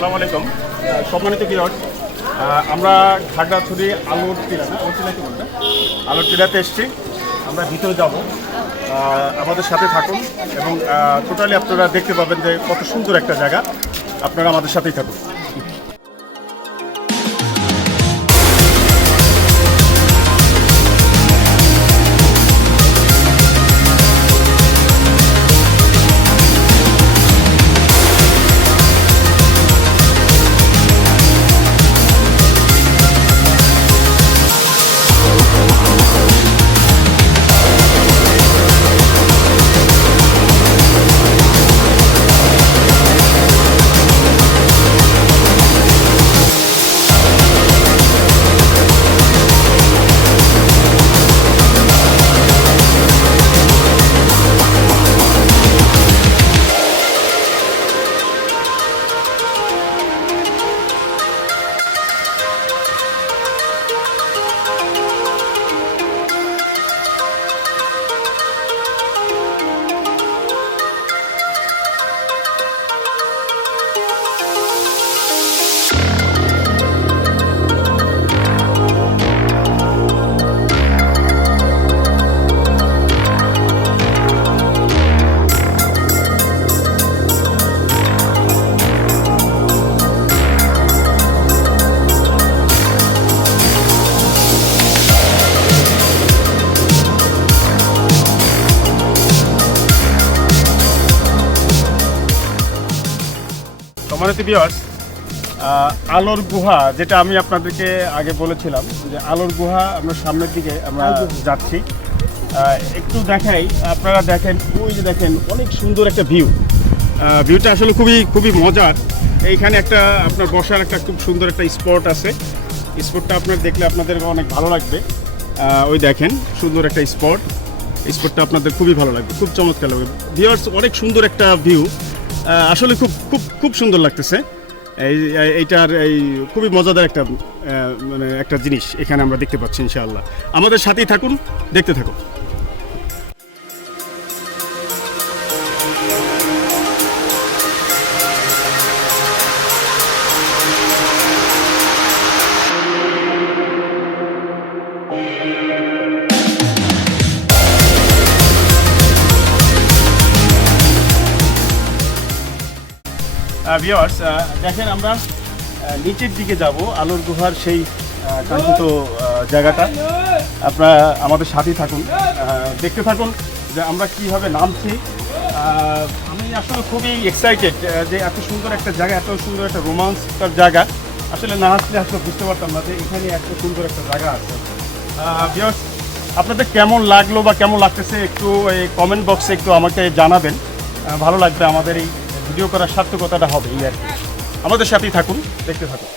আসসালামু আলাইকুম সম্মানিত ভিউয়ার্স, আমরা খাগড়াছড়ি আলোর টিলা কি বলতে আলোর টিলাতে এসেছি। আমরা ভিতরে যাব, আমাদের সাথে থাকুন এবং টোটালি আপনারা দেখতে পাবেন যে কত সুন্দর একটা জায়গা। আপনারা আমাদের সাথেই থাকুন। সম্মানিত ভিউয়ার্স, আলোর গুহা যেটা আমি আপনাদেরকে আগে বলেছিলাম যে আলোর গুহা আমরা সামনের দিকে আমরা যাচ্ছি। একটু দেখাই, আপনারা দেখেন, ওই যে দেখেন অনেক সুন্দর একটা ভিউটা আসলে খুবই মজার। এইখানে একটা আপনার বসার একটা খুব সুন্দর একটা স্পট আছে। স্পটটা আপনার দেখলে আপনাদের অনেক ভালো লাগবে। ওই দেখেন সুন্দর একটা স্পটটা আপনাদের খুবই ভালো লাগবে, খুব চমৎকার লাগবে ভিউয়ার্স। অনেক সুন্দর একটা ভিউ, আসলে খুব সুন্দর লাগতেছে। এইটার খুবই মজাদার একটা মানে একটা জিনিস এখানে আমরা দেখতে পাচ্ছি। ইনশাআল্লাহ আমাদের সাথেই থাকুন, দেখতে থাকুন। ভিউয়ার্স, দেখেন আমরা নিচের দিকে যাব, আলোর গুহার সেই কাঙ্ক্ষিত জায়গাটা। আপনারা আমাদের সাথেই থাকুন, দেখতে থাকুন যে আমরা কীভাবে নামছি। আমি আসলে খুবই এক্সাইটেড যে এত সুন্দর একটা জায়গা, এত সুন্দর একটা রোমান্সের জায়গা। আসলে না আসলে বুঝতে পারতাম না যে এখানে এত সুন্দর একটা জায়গা আছে। ভিউয়ার্স, আপনাদের কেমন লাগলো বা কেমন লাগতেছে একটু এই কমেন্ট বক্সে একটু আমাকে জানাবেন, ভালো লাগবে। আমাদের এই ভিডিও করার সার্থকতাটা হবে এই আর কি। আমাদের সাথেই থাকুন, দেখতে থাকুন।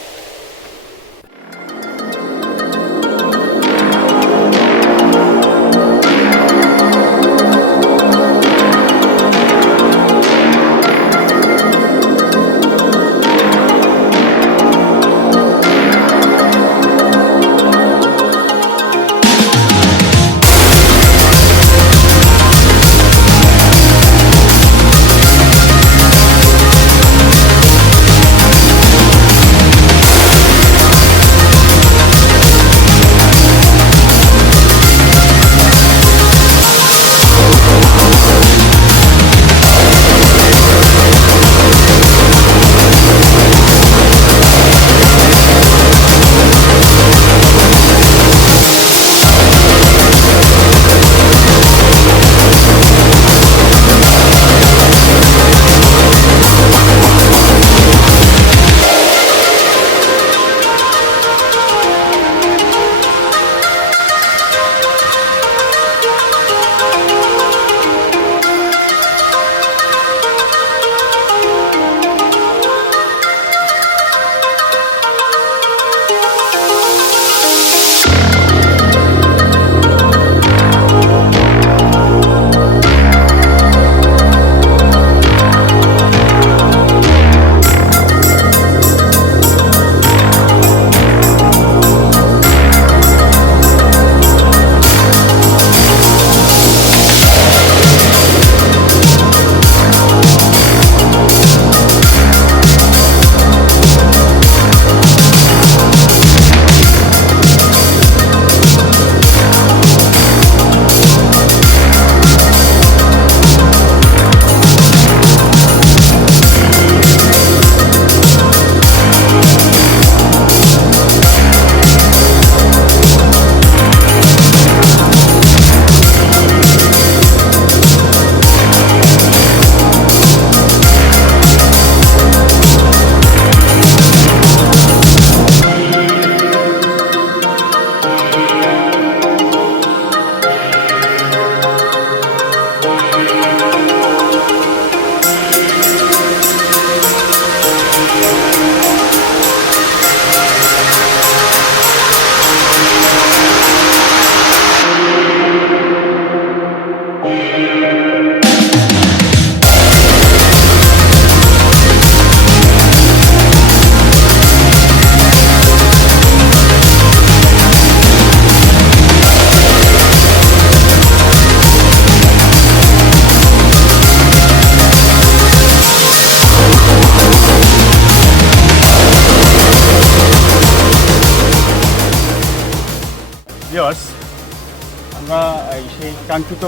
সেই কাঙ্ক্ষিত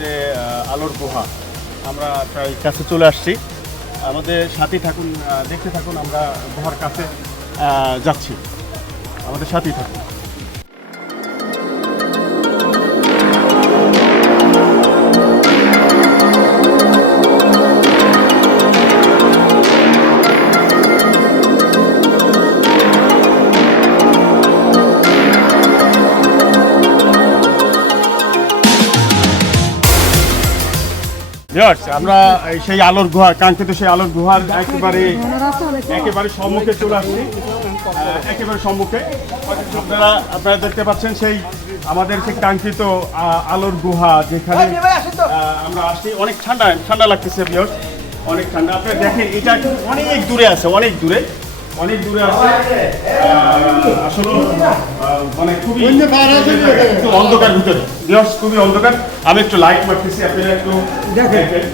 যে আলোর গুহা, আমরা প্রায় কাছে চলে আসছি। আমাদের সাথেই থাকুন, দেখতে থাকুন, আমরা গুহার কাছে যাচ্ছি, আমাদের সাথেই থাকুন। আমরা সেই আলোর গুহা, কাঙ্ক্ষিত সেই আলোর গুহার একেবারে সম্মুখে চলে আসছি, একেবারে সম্মুখে। আপনারা দেখতে পাচ্ছেন সেই আমাদের সেই কাঙ্ক্ষিত আলোর গুহা, যেখানে আমরা আসছি। অনেক ঠান্ডা ঠান্ডা লাগতেছে, অনেক ঠান্ডা। আপনারা দেখেন এটা অনেক দূরে আছে, অনেক দূরে আছে। আসলে মানে খুবই একটু অন্ধকার ভিতরে, খুবই অন্ধকার। আমি একটু লাইট মারতেছি, আপনারা একটু দেখেন।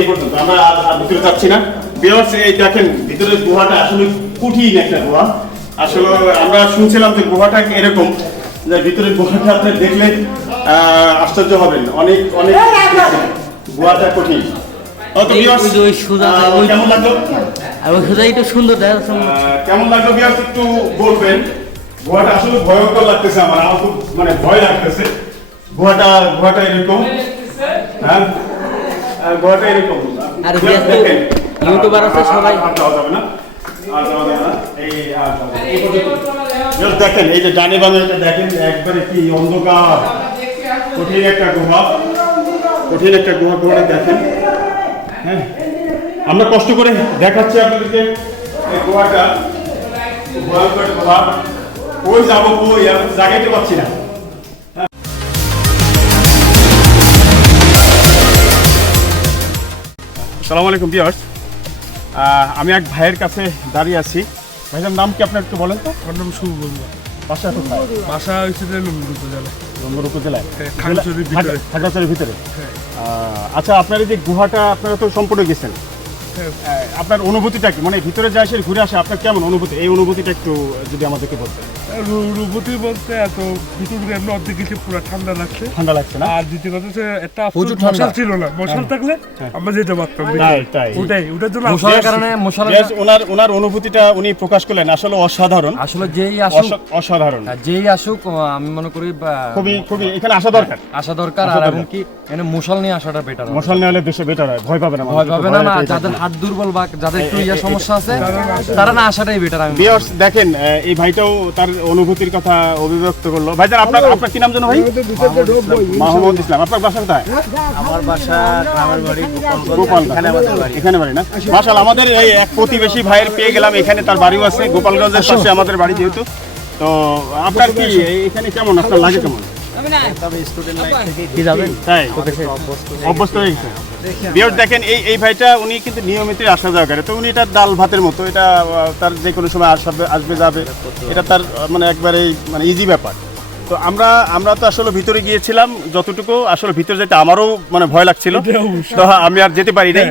এই পর্যন্ত আমরা আর ভিতরে যাচ্ছি না। ভিউয়ার্স, এই দেখেন ভিতরের গুহাটা আসলে কঠিন একটা গুহা। আসলে আমরা শুনছিলাম যে গুহাটা এরকম, যে ভিতরের গুহাটা আপনি দেখলে আশ্চর্য হবেন, অনেক অনেক গুহাটা কঠিন। কেমন লাগলো? কেমন লাগলো ভিউয়ার্স একটু বলবেন। গুহাটা আসলে ভয়ঙ্কর লাগতেছে, আমার খুব মানে ভয় লাগতেছে। গুহাটা এরকম, হ্যাঁ গুহাটা এরকম। আর ইউটিউবার আছে সবাই দেখেন, এই যে ডানে বামে দেখেন, একবারে কি অন্ধকার, কঠিন একটা গুহা, গুহাটা দেখেন। হ্যাঁ, আমরা কষ্ট করে দেখাচ্ছি আপনাদেরকে এই গুহাটা, ভয়ঙ্কর গুহা। ওই যাবো, ওই জায়গাতে পাচ্ছি না। আসসালামু আলাইকুম ভিউয়ার্স, আমি এক ভাইয়ের কাছে দাঁড়িয়ে আছি। ভাইয়ের নাম কি আপনার একটু বলেন তো? আমার নাম শুভ বলবো। বাসা কোথায়? বাসা হচ্ছে লুঙ্গুর উপজেলা। লুঙ্গুর উপজেলায়, খাগড়াছড়ির ভিতরে। আচ্ছা, আপনার এই যে গুহাটা আপনারা তো সম্পূর্ণ গেছেন, আপনার অনুভূতিটা কি? মানে ভিতরে যা এসে ঘুরে আসে, আপনার কেমন অনুভূতি? এই অনুভূতিটা একটু যদি আমাদেরকে বলতেন। অনুভূতি বলতে এত ভিতরে এমনি অর্ধেক গেছে, পুরো ঠান্ডা লাগছে না। আর দ্বিতীয় কথা হচ্ছে একটা মশাল ছিল না, মশাল থাকলে আমরা যেতে পারতাম। ওটার জন্য মশালের কারণে ওনার অনুভূতিটা উনি প্রকাশ করলেন, আসলে অসাধারণ। আসলে অসাধারণ, যেই আসুক আমি মনে করি খুবই এখানে আসা দরকার। আর এমনকি এখানে মশাল নিয়ে আসাটা বেটার। মশাল নিয়ে হলে দেশে বেটার হয়, ভয় পাবে না। যাদের হাত দুর্বল বা যাদের একটু সমস্যা আছে তারা না আসাটাই বেটার। আমি দেখেন, এই ভাইটাও তার অনুভূতির কথা অভিব্যক্ত করলো। ভাইজান, আপনার কি নাম যেন ভাই? মাহমুদ ইসলাম। আপনার বাসা কোথায়? আমার বাসা গ্রামের বাড়ি গোপালগঞ্জ, এখানে বাড়ি না? মাশাআল্লাহ, আমাদের এই এক প্রতিবেশী ভাইয়ের পেয়ে গেলাম, এখানে তার বাড়িও আছে গোপালগঞ্জের পাশে আমাদের বাড়ি যেহেতু। তো আপনার কি এখানে কেমন, আপনার লাগে কেমন? অভ্যস্ত হয়ে গেছে। ভিউয়ার্স দেখেন, এই ভাইটা উনি কিন্তু নিয়মিত আসা যাওয়া করে। তো উনি এটা ডাল ভাতের মতো, এটা তার যে কোনো সময় আসবে যাবে, এটা তার মানে একবারেই মানে ইজি ব্যাপার। তো আমরা তো আসলে ভিতরে গিয়েছিলাম, যতটুকু আসলে ভিতরে যেতে আমারও মানে ভয় লাগছিল, তো আমি আর যেতে পারি নাই।